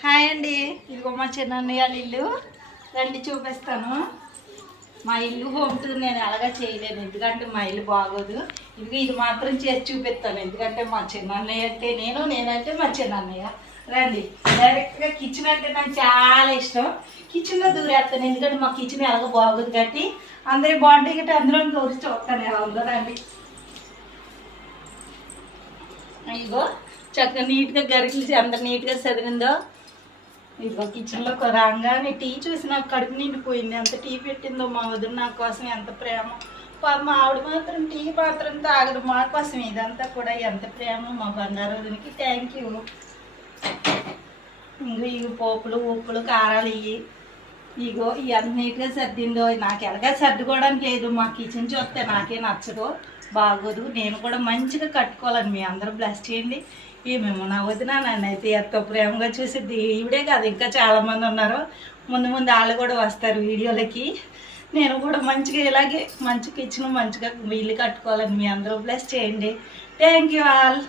Hi అండి, ఇదిగో మా చిన్నయ్య వాళ్ళ ఇల్లు రండి చూపిస్తాను. మా ఇల్లు హోమ్ టూర్ నేను అలాగా చేయలేను, ఎందుకంటే మా ఇల్లు బాగోదు. ఇది మాత్రం చేసి చూపిస్తాను, ఎందుకంటే మా చిన్నయ్య అంటే నేనంటే మా చిన్నయ్య. రండి, డైరెక్ట్గా కిచెన్ అంటే నాకు చాలా ఇష్టం. కిచెన్లో దూరేస్తాను, ఎందుకంటే మా కిచెన్ ఎలాగో బాగోదు కాబట్టి అందరి బాగుంటాయి గట్టి అందులో దూరి చూస్తాను ఎలా ఉందో. రండి, ఇదిగో చక్కగా నీట్గా గరికలు ఎంత నీట్గా చదివిందో. ఇదిగో కిచెన్లో రాగానే టీ చూసి నాకు కడుపు నిండిపోయింది. ఎంత టీ పెట్టిందో మా వదిన నా కోసం, ఎంత ప్రేమ. మా ఆవిడ మాత్రం టీ మాత్రం తాగదు, మా కోసం. ఇదంతా కూడా ఎంత ప్రేమ మా బంగారు వదినకి. Thank you. ఇవి పోపులు ఉప్పులు కారాలు ఇగో ఎంత నీట్గా సర్దిందో. నాకు ఎలాగా సర్దుకోవడానికి లేదు, మా కిచెన్ చూస్తే నాకే నచ్చదు, బాగోదు. నేను కూడా మంచిగా కట్టుకోవాలని మీ అందరూ బ్లెస్ చేయండి. ఏమేమో నా వదిన నన్ను అయితే ఎంతో ప్రేమగా చూసిద్ది. ఈవిడే కాదు, ఇంకా చాలామంది ఉన్నారు. ముందు వాళ్ళు కూడా వస్తారు వీడియోలకి. నేను కూడా మంచిగా ఇలాగే మంచి కిచెన్ మంచిగా ఇల్లు కట్టుకోవాలని మీ అందరూ బ్లెస్ చేయండి. Thank you all.